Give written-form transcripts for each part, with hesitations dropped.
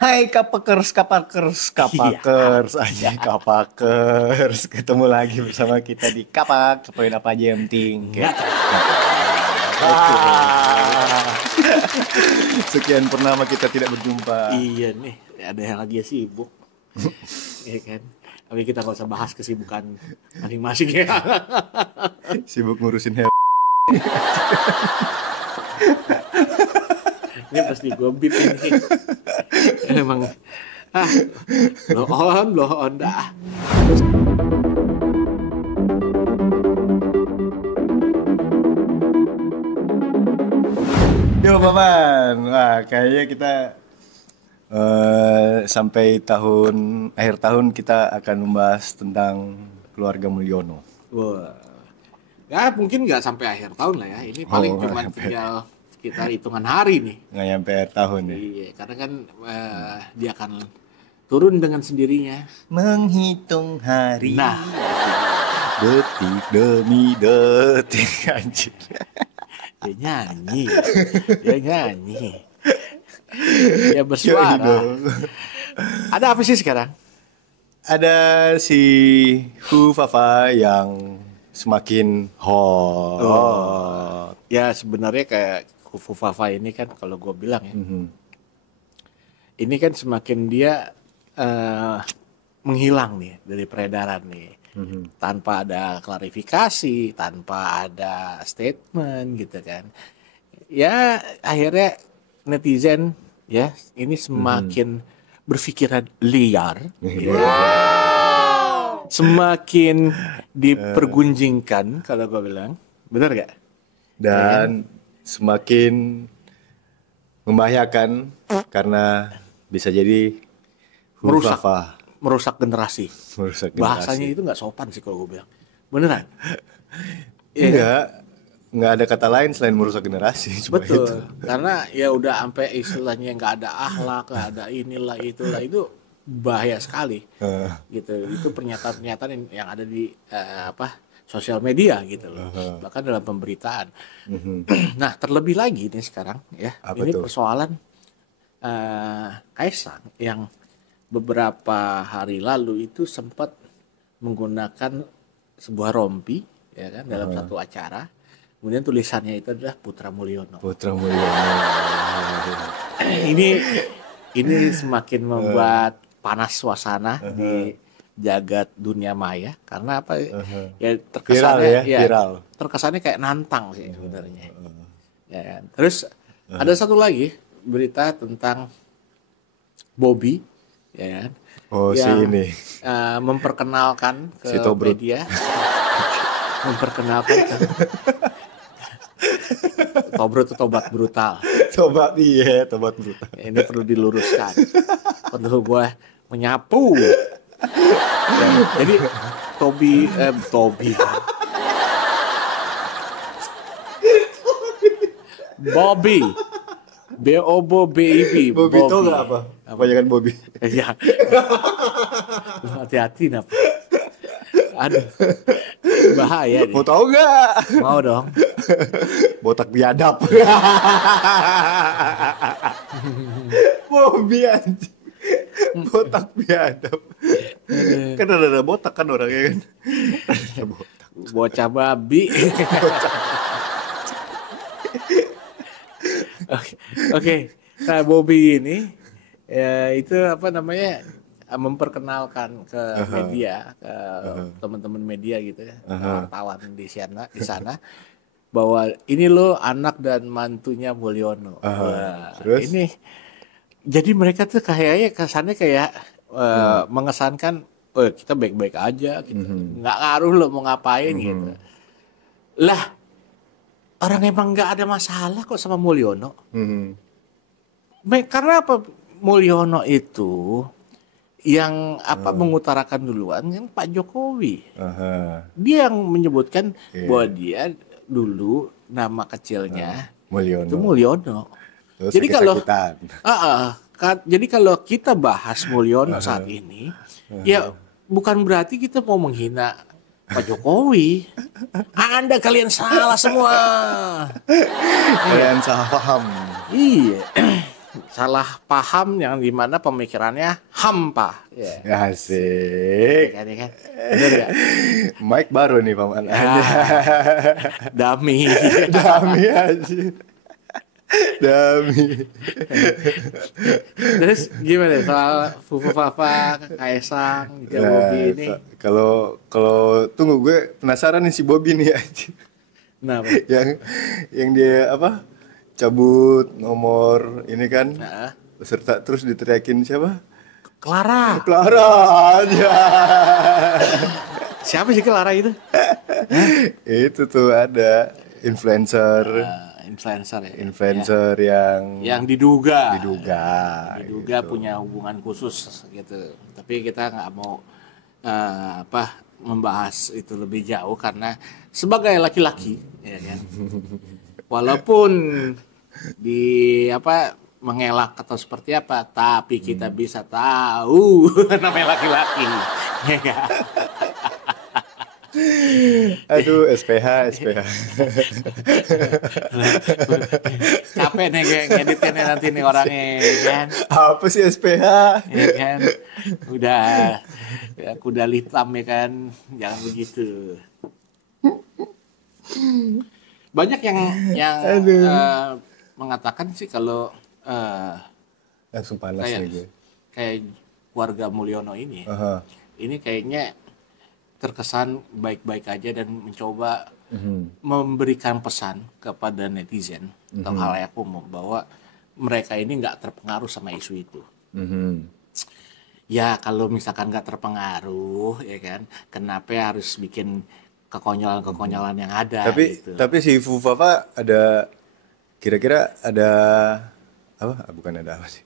Hai kapakers aja kapakers. Ketemu lagi bersama kita di Kapak. Kepoin apa aja yang penting. Sekian purnama kita tidak berjumpa. Iya nih, ada yang lagi sibuk. Iya kan. Tapi kita nggak usah bahas kesibukan masing-masing ya. Sibuk ngurusin hair. Ini pasti gue bip ini. Emang blow on dah. Yo paman, wah kayaknya kita sampai akhir tahun kita akan membahas tentang keluarga Mulyono. Wah, ya mungkin nggak sampai akhir tahun lah ya. Ini paling cuma tinggal sekitar hitungan hari nih. Nggak nyampe akhir tahun ya. Iya, karena kan dia akan turun dengan sendirinya. Menghitung hari. Nah, detik demi detik anjir. dia nyanyi. Dia bersuara. Ada apa sih sekarang? Ada si Fafa yang semakin hot. Ya sebenarnya kayak Kufu Fafa ini kan kalau gue bilang ya, ini kan semakin dia menghilang nih dari peredaran nih. Tanpa ada klarifikasi, tanpa ada statement gitu kan. Ya akhirnya netizen ya ini semakin berpikiran liar. Semakin dipergunjingkan kalau gue bilang. Benar gak? Dan semakin membahayakan karena bisa jadi merusak generasi. Bahasanya itu nggak sopan sih kalau gue bilang. Beneran? Nggak ada kata lain selain merusak generasi. Betul. Itu. Karena ya udah sampai istilahnya nggak ada akhlak, nggak ada inilah itulah itu bahaya sekali. Gitu. Itu pernyataan-pernyataan yang ada di sosial media gitu loh. Bahkan dalam pemberitaan. Nah terlebih lagi nih sekarang ya. Apa ini tuh? persoalan Kaisang yang beberapa hari lalu itu sempat menggunakan sebuah rompi ya kan dalam satu acara. Kemudian tulisannya itu adalah Putra Mulyono. Putra Mulyono. Ini semakin membuat panas suasana di jagat dunia maya karena apa ya terkesannya viral. Terkesannya kayak nantang sih sebenarnya. Ya kan? Terus ada satu lagi berita tentang Bobby ya kan? Yang ini memperkenalkan ke si media memperkenalkan ke Tobrut itu tobat brutal. tobat brutal. Ya, ini perlu diluruskan. Perlu gue menyapu. Ya, jadi Tobi Bobby B-O-B-I-B Bobby itu nggak apa? Kebanyakan Bobby. Iya. Hati-hati napa. Aduh. Bahaya nih. Mau tahu nggak? Mau dong. Botak biadab. Bobby anjing. Botak biadab. Kan ada botak kan orangnya kan. Bocah babi. Oke. Nah, Bobby ini ya itu memperkenalkan ke media, ke teman-teman media gitu ya, wartawan di sana bahwa ini loh anak dan mantunya Mulyono. Terus? Ini jadi mereka tuh kayaknya kesannya kayak mengesankan kita baik-baik aja gitu. Nggak ngaruh lo mau ngapain gitu. Lah orang emang nggak ada masalah kok sama Mulyono. Karena apa? Mulyono itu yang mengutarakan duluan kan Pak Jokowi. Dia yang menyebutkan bahwa dia dulu nama kecilnya Mulyono. itu Mulyono. Terus Jadi kalau kita bahas Mulyono saat ini, ya bukan berarti kita mau menghina Pak Jokowi. Kalian salah semua. Kalian salah paham. Iya. salah paham yang dimana pemikirannya hampa. Ya, Asik. ya kan? Bener gak? Mike baru nih paman. Ya, dami. Dami aja. Dami. Terus gimana soal Fufu Fafa, Kaisang, juga Bobby Nah, ini? kalau kalau tunggu gue penasaran nih si Bobby nih aja. Nah, Yang dia apa? Cabut nomor ini kan nah, peserta terus diteriakin siapa? Clara. Clara aja. Siapa sih Clara itu? Itu tuh ada influencer Influencer ya. influencer yang Yang diduga diduga punya hubungan khusus gitu. Tapi kita nggak mau membahas itu lebih jauh karena sebagai laki-laki ya kan. Walaupun di mengelak atau seperti apa, tapi kita bisa tahu namanya laki-laki. Ya kan? aduh SPH Capek nih gue ngeditnya nanti nih orangnya kan. apa sih SPH Ya kan udah ya, kuda hitam ya kan, jangan begitu. Banyak yang mengatakan sih kalau langsung panas kayak nih gue. kayak keluarga Mulyono ini Aha. ini kayaknya terkesan baik-baik aja dan mencoba memberikan pesan kepada netizen atau khalayak umum bahwa mereka ini nggak terpengaruh sama isu itu. Ya kalau misalkan nggak terpengaruh ya kan, kenapa harus bikin kekonyolan-kekonyolan yang ada gitu. Tapi si Fufafa ada kira-kira ada apa? Bukan ada apa sih?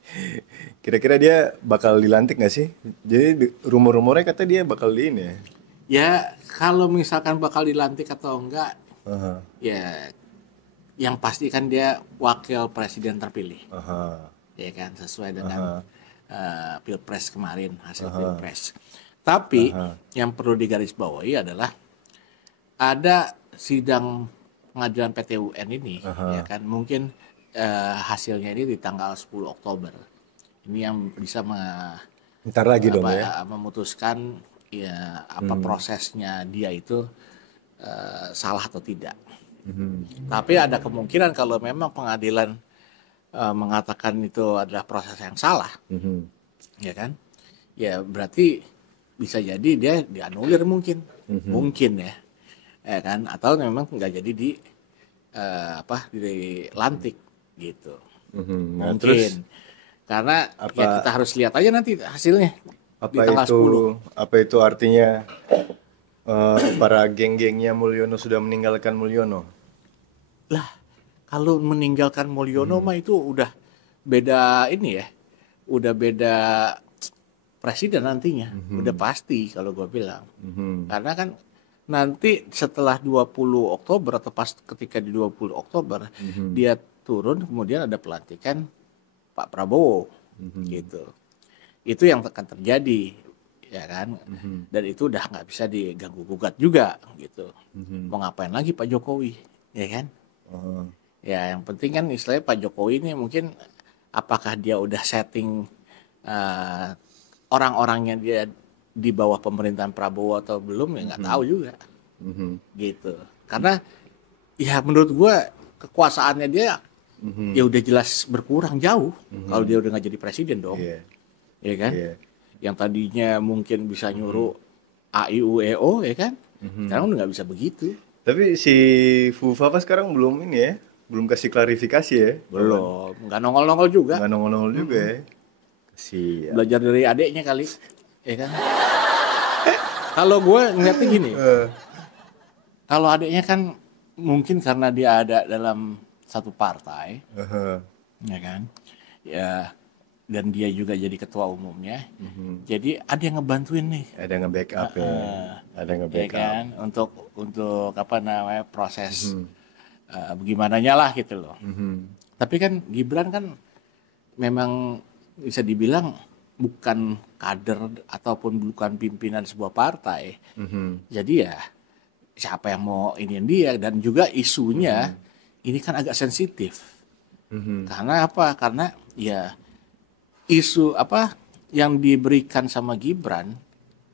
Kira-kira dia bakal dilantik nggak sih? Jadi rumor-rumornya kata dia bakal di ini ya. Ya kalau misalkan bakal dilantik atau enggak, Aha. ya yang pasti kan dia wakil presiden terpilih, Aha. ya kan sesuai dengan pilpres kemarin hasil pilpres. Tapi yang perlu digarisbawahi adalah ada sidang pengadilan PT UN ini, ya kan mungkin hasilnya ini di tanggal 10 Oktober. Ini yang bisa Ntar lagi dong ya. memutuskan ya apa prosesnya dia itu salah atau tidak. Tapi ada kemungkinan kalau memang pengadilan mengatakan itu adalah proses yang salah, ya kan? Ya berarti bisa jadi dia dianulir mungkin ya kan? Atau memang nggak jadi dilantik gitu, Nah, mungkin. terus Karena ya kita harus lihat aja nanti hasilnya di tanggal 10. apa itu artinya para geng-gengnya Mulyono sudah meninggalkan Mulyono? Lah, kalau meninggalkan Mulyono mah itu udah beda ini ya. Udah beda presiden nantinya. Udah pasti kalau gue bilang. Karena kan nanti setelah 20 Oktober atau pas ketika di 20 Oktober dia turun kemudian ada pelantikan Pak Prabowo gitu. Itu yang akan terjadi ya kan. Dan itu udah nggak bisa diganggu gugat juga gitu. Mau ngapain lagi Pak Jokowi ya kan? Ya yang penting kan istilahnya Pak Jokowi ini mungkin apakah dia udah setting orang-orangnya dia di bawah pemerintahan Prabowo atau belum ya nggak tahu juga gitu. Karena ya menurut gue kekuasaannya dia ya udah jelas berkurang jauh kalau dia udah nggak jadi presiden dong, ya kan? Yang tadinya mungkin bisa nyuruh AIUEO ya kan, sekarang udah nggak bisa begitu. Tapi si Fufafa sekarang belum ini ya, belum kasih klarifikasi ya? Belum, nggak nongol-nongol juga. Nggak nongol-nongol juga ya? Kasih. Belajar dari adeknya kali, ya kan? Kalau gue ngeliatnya gini, kalau adeknya kan mungkin karena dia ada dalam satu partai, ya kan, ya dan dia juga jadi ketua umumnya, jadi ada yang ngebantuin nih, Ada nge-backup ya, ada ya nge-backup. kan, untuk apa namanya proses bagaimananya lah gitu loh. Tapi kan Gibran kan memang bisa dibilang bukan kader ataupun bukan pimpinan sebuah partai, jadi ya siapa yang mau iniin dia dan juga isunya ini kan agak sensitif Karena apa? Karena ya isu apa yang diberikan sama Gibran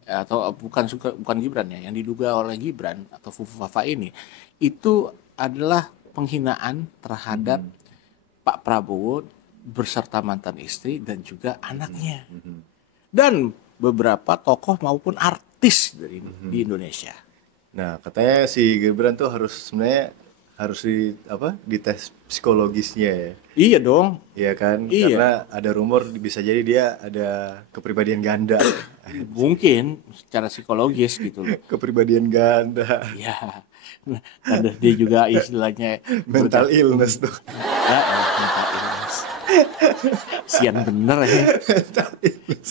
atau bukan Gibran ya, yang diduga oleh Gibran atau Fufu Fafa ini itu adalah penghinaan terhadap Pak Prabowo beserta mantan istri dan juga anaknya dan beberapa tokoh maupun artis di Indonesia. Nah, katanya si Gibran tuh sebenarnya harus dites psikologisnya ya. Iya dong. Iya kan? Iya. Karena ada rumor bisa jadi dia ada kepribadian ganda. Mungkin secara psikologis gitu loh. Kepribadian ganda. Ya, ada dia juga istilahnya Mental illness tuh. mental illness. Sian bener ya. Mental illness.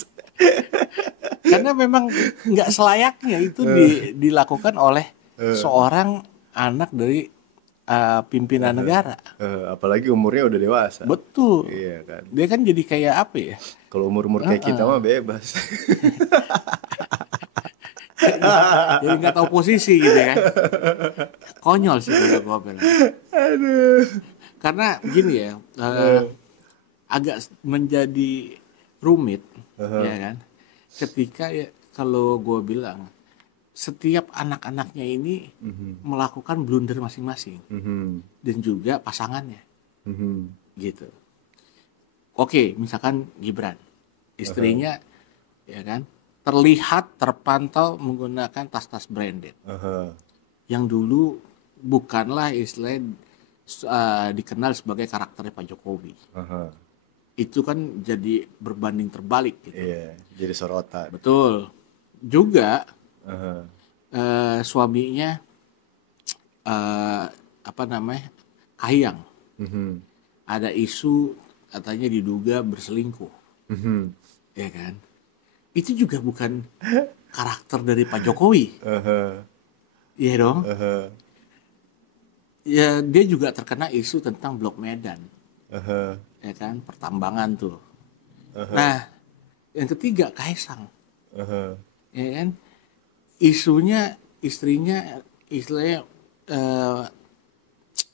Karena memang nggak selayaknya itu dilakukan oleh seorang anak dari pimpinan negara. Apalagi umurnya udah dewasa. Betul. Iya kan. Dia kan jadi kayak apa ya? Kalau umur kayak kita mah bebas. Jadi nggak tahu posisi gitu ya. Konyol sih kalau gua bilang. Aduh. Karena gini ya, agak menjadi rumit, ya kan? Ketika ya kalau gue bilang setiap anak-anaknya ini melakukan blunder masing-masing dan juga pasangannya, gitu. Oke, misalkan Gibran, istrinya, ya kan, terlihat terpantau menggunakan tas-tas branded, yang dulu bukanlah istilahnya dikenal sebagai karakternya Pak Jokowi. Itu kan jadi berbanding terbalik gitu. Iya, jadi sorotan. Betul. Juga suaminya apa namanya? Kahiyang. Ada isu katanya diduga berselingkuh. Ya kan? Itu juga bukan karakter dari Pak Jokowi. Iya dong. Ya dia juga terkena isu tentang Blok Medan. Ya kan, pertambangan tuh. Nah, yang ketiga Kaisang. Ya kan, isunya istrinya istilahnya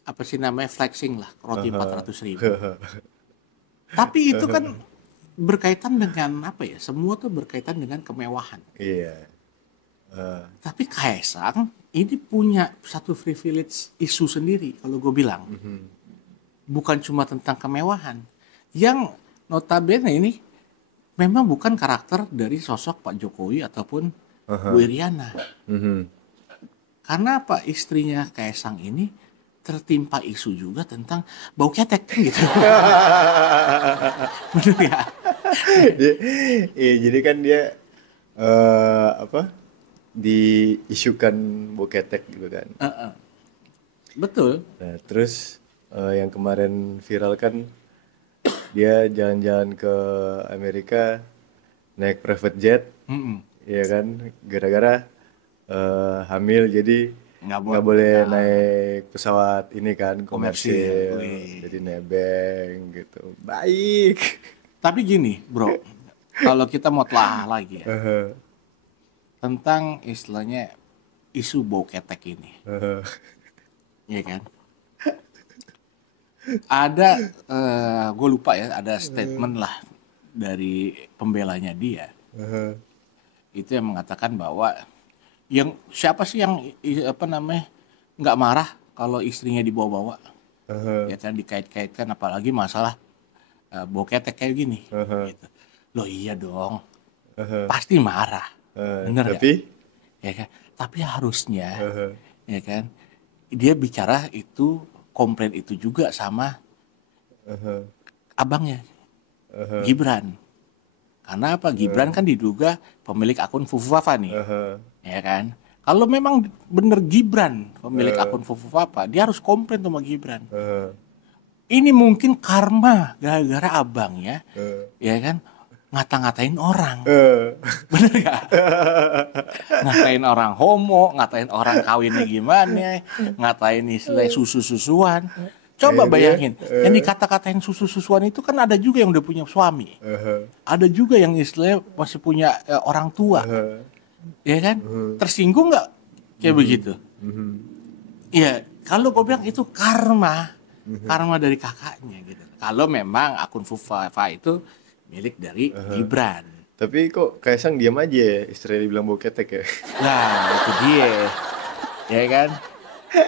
apa sih namanya, flexing lah, roti 400.000. Tapi itu kan berkaitan dengan apa ya? Semua tuh berkaitan dengan kemewahan. Iya. Tapi Kaisang ini punya satu privilege isu sendiri kalau gue bilang. Bukan cuma tentang kemewahan. Yang notabene ini memang bukan karakter dari sosok Pak Jokowi ataupun Bu Iriana. Karena apa, istrinya Kaisang ini tertimpa isu juga tentang bau ketek gitu. Benar ya? Iya, jadi kan dia diisukan bau ketek gitu kan. Betul. Nah, terus yang kemarin viral kan dia jalan-jalan ke Amerika naik private jet, ya kan, gara-gara hamil jadi nggak boleh naik pesawat ini kan komersil, jadi nebeng gitu. Baik. Tapi gini bro, kalau kita mau telah lagi ya tentang istilahnya isu bau ketek ini, ya kan? Ada, gue lupa ya, ada statement lah dari pembelanya dia. Itu yang mengatakan bahwa yang siapa sih yang apa namanya nggak marah kalau istrinya dibawa-bawa, ya kan, dikait-kaitkan apalagi masalah bau ketek kayak gini. Gitu. Loh iya dong, pasti marah, bener Tapi ya kan? Tapi harusnya, ya kan, dia bicara itu komplain itu juga sama abangnya Gibran. Karena apa? Gibran kan diduga pemilik akun Fufu Fafa nih, ya kan? Kalau memang bener Gibran pemilik akun Fufu Fafa, dia harus komplain sama Gibran. Ini mungkin karma gara-gara abangnya, ya kan, ngata-ngatain orang, bener gak? Ngatain orang homo, ngatain orang kawinnya gimana, ngatain istilah susu-susuan. Coba bayangin, yang dikata-katain susu-susuan itu kan ada juga yang udah punya suami, ada juga yang istilahnya masih punya orang tua, ya kan? Tersinggung nggak kayak begitu? Ya kalau gue bilang itu karma karma dari kakaknya gitu. Kalau memang akun Fufafa itu milik dari Gibran. Tapi kok Kaisang diam aja ya, istrinya dibilang bau ketek ya. Nah, itu dia. Ya kan?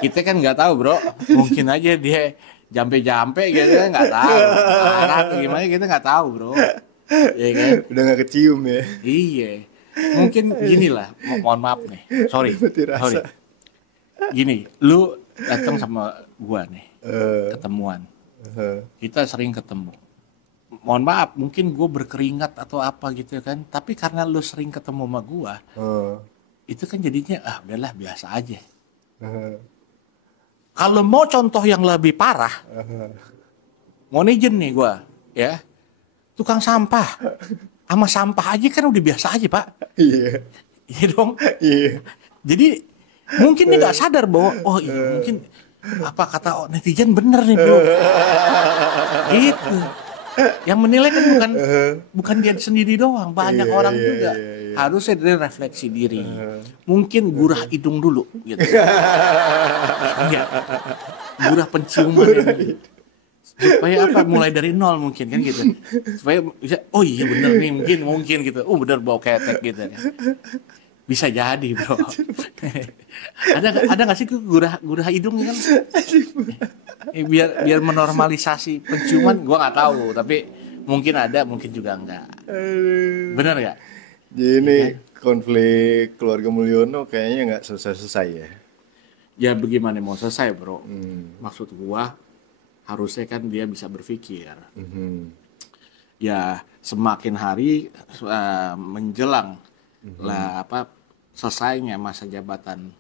Kita kan nggak tahu, Bro. Mungkin aja dia jampe-jampe gitu kan, nggak tahu. Marah atau gimana kita nggak tahu, Bro. Ya kan? Udah gak kecium ya. Iya. Mungkin gini lah, mohon maaf nih. Sorry. Mati rasa. Sorry. Gini, lu datang sama gua nih, ketemuan. Kita sering ketemu. Mohon maaf, mungkin gue berkeringat atau apa gitu kan. Tapi karena lu sering ketemu sama gua, itu kan jadinya udahlah biasa aja. Kalau mau contoh yang lebih parah, mau nejen nih gua, ya, tukang sampah, sama sampah aja kan udah biasa aja pak. Iya. Iya dong. Iya. Jadi mungkin dia nggak sadar bahwa oh iya mungkin apa kata netizen bener nih bro. Gitu. Yang menilai kan bukan dia sendiri doang, banyak orang juga. Harusnya dia refleksi diri. Mungkin gurah hidung dulu gitu. Iya. Gurah penciuman ini. Supaya apa mulai dari nol mungkin kan gitu. Supaya bisa oh iya bener nih mungkin gitu. Oh bener bau ketek gitu kan. Bisa jadi bro. ada nggak sih gurah hidung kan? Biar menormalisasi penciuman, gua nggak tahu. Tapi mungkin ada, mungkin juga enggak. Benar nggak? Jadi ini konflik keluarga Mulyono kayaknya nggak selesai-selesai ya. Ya bagaimana mau selesai bro? Maksud gua harusnya kan dia bisa berpikir. Ya semakin hari menjelang lah selesainya masa jabatan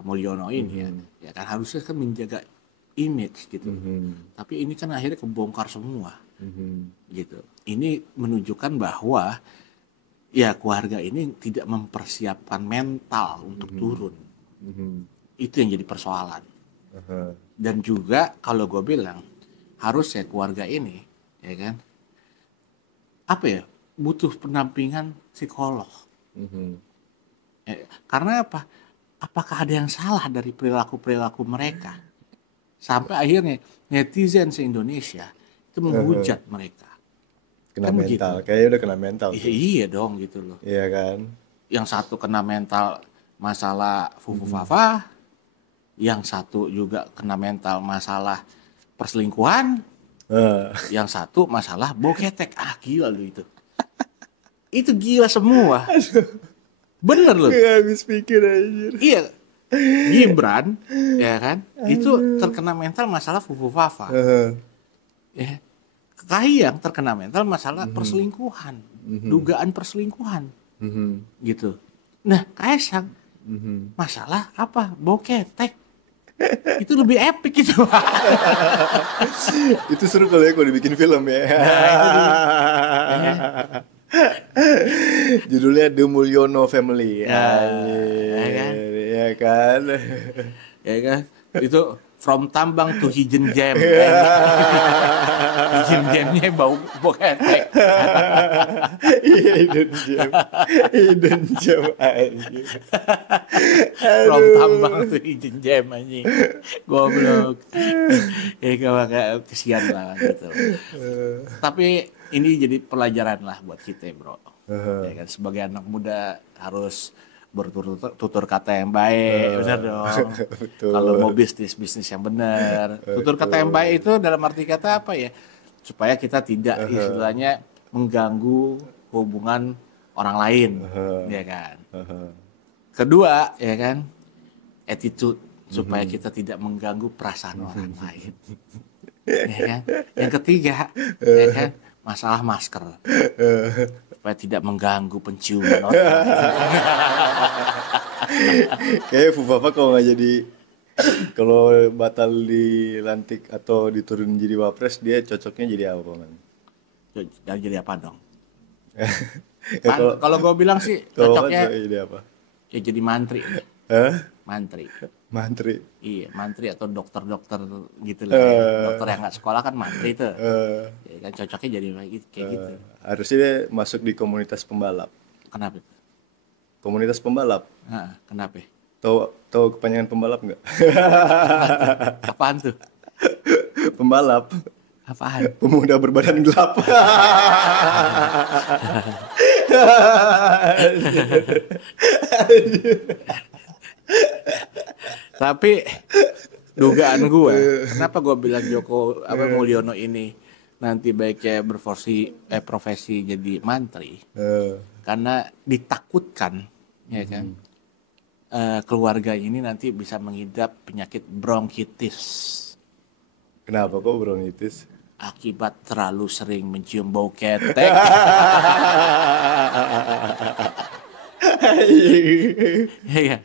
Mulyono ini ya kan harusnya kan menjaga image gitu. Tapi ini kan akhirnya kebongkar semua. Gitu. Ini menunjukkan bahwa ya keluarga ini tidak mempersiapkan mental untuk turun. Itu yang jadi persoalan. Dan juga kalau gue bilang harusnya keluarga ini ya kan butuh pendampingan psikolog. Karena apa? Apakah ada yang salah dari perilaku mereka? Sampai akhirnya netizen se-Indonesia itu menghujat mereka. Kena kan mental, begitu. kayaknya udah kena mental. Iya dong gitu loh. Iya kan? Yang satu kena mental masalah Fufafa, yang satu juga kena mental masalah perselingkuhan, yang satu masalah bau ketek. Gila lu itu. Itu gila semua. Bener loh. Gak habis pikir aja. Iya. Gibran, ya kan? Itu terkena mental masalah Fufafa. Ya. Kahiyang terkena mental masalah perselingkuhan, dugaan perselingkuhan, gitu. Nah, Kaisang masalah apa? Bau ketek. Itu lebih epic itu. Itu seru kalau ya kalau dibikin film ya. Judulnya The Mulyono Family. Ya kan? Ya kan? Itu from tambang to hidden gem. Hidden gemnya bau ketek. Iya hidden gem anjing. From tambang to hidden gem anjing. Goblok. Ya kayak kesian lah gitu. Tapi ini jadi pelajaran lah buat kita bro. Ya kan sebagai anak muda harus bertutur kata yang baik, benar dong. Kalau mau bisnis yang benar, tutur kata yang baik itu dalam arti kata apa ya? Supaya kita tidak istilahnya mengganggu hubungan orang lain, ya kan. Kedua, ya kan, attitude supaya kita tidak mengganggu perasaan orang lain, ya kan. Yang ketiga, ya kan, masalah masker. Supaya tidak mengganggu penciuman orang. Kayaknya Fufafa kalau batal dilantik atau diturunin jadi wapres dia cocoknya jadi apa man? Jadi apa dong? Ya, kalau gue bilang sih cocoknya jadi apa? Ya jadi mantri. Mantri. Iya, mantri atau dokter gitu lah. Dokter yang nggak sekolah kan mantri tuh. Ya kan cocoknya jadi kayak gitu. Harusnya dia masuk di komunitas pembalap. Kenapa? Komunitas pembalap. Kenapa? Tahu kepanjangan pembalap nggak? Apaan tuh? Pembalap. Apaan? Pemuda berbadan gelap. Tapi dugaan gue, kenapa gue bilang Mulyono ini nanti baiknya profesi jadi mantri, karena ditakutkan, ya kan, keluarga ini nanti bisa mengidap penyakit bronkitis. Kenapa kok bronkitis? Akibat terlalu sering mencium bau ketek. Iya.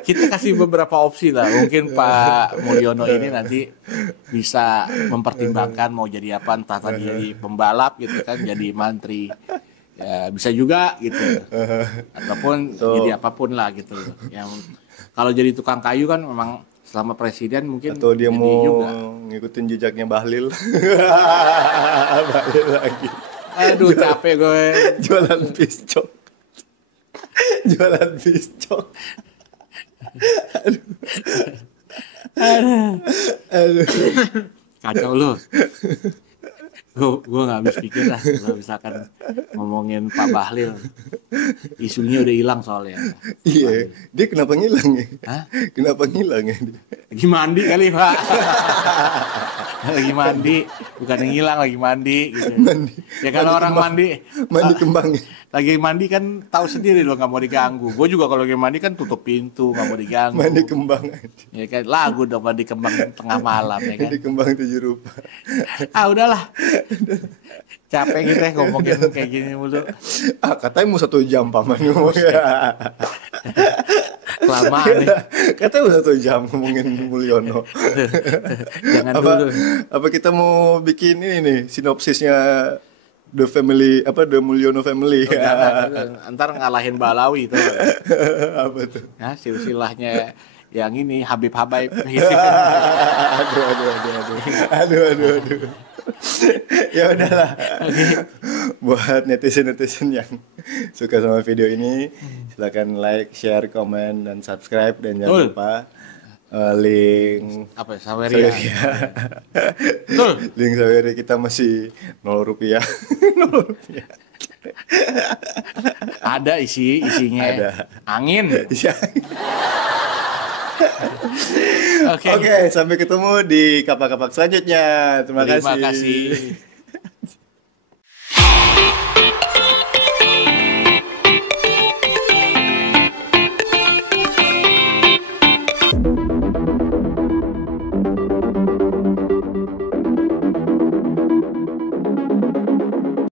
Kita kasih beberapa opsi lah. Mungkin Pak Mulyono ini nanti bisa mempertimbangkan mau jadi apa, entah tadi jadi pembalap gitu kan, jadi mantri. Ya, bisa juga gitu. Ataupun jadi apapun lah gitu. Yang kalau jadi tukang kayu kan memang selama presiden mungkin, atau dia mau juga ngikutin jejaknya Bahlil. Bahlil lagi. Aduh, capek gue. Jualan piscok. Jualan piscok. Aduh. Kacau lu. Gue nggak habis pikir lah kalau misalkan ngomongin Pak Bahlil. Isunya udah hilang soalnya. Iya, dia kenapa ngilang ya? Hah? Kenapa ngilang ya dia? Lagi mandi kali, Pak. Lagi mandi, bukan yang hilang, lagi mandi gitu. Mandi. Ya kalau Mandi orang kembang. Mandi kembang. lagi mandi kan tahu sendiri lo nggak mau diganggu. Gue juga kalau lagi mandi kan tutup pintu, nggak mau diganggu. Mandi kembang. Ya kan lagu dong mandi kembang tengah malam ya kan. Mandi kembang 7 rupa. Ah udahlah. Capek kita ngomongin kayak gini mulu. Katanya mau 1 jam paman ngomongnya. Kelamaan nih. Katanya mau 1 jam ngomongin Mulyono. Jangan apa, dulu. apa kita mau bikin ini nih sinopsisnya The Mulyono Family. Oh, jangan. Ntar ngalahin Balawi tuh. Apa tuh? Ya, silsilahnya yang ini Habib Habaib gitu. Aduh. Ya udahlah. Buat netizen yang suka sama video ini, silakan like, share, komen, dan subscribe, dan jangan lupa link apa Saweria. Betul. Link Saweria kita masih 0 rupiah. 0 rupiah. Ada isinya. Ada. Angin. Oke, sampai ketemu di kapak-kapak selanjutnya. Terima kasih.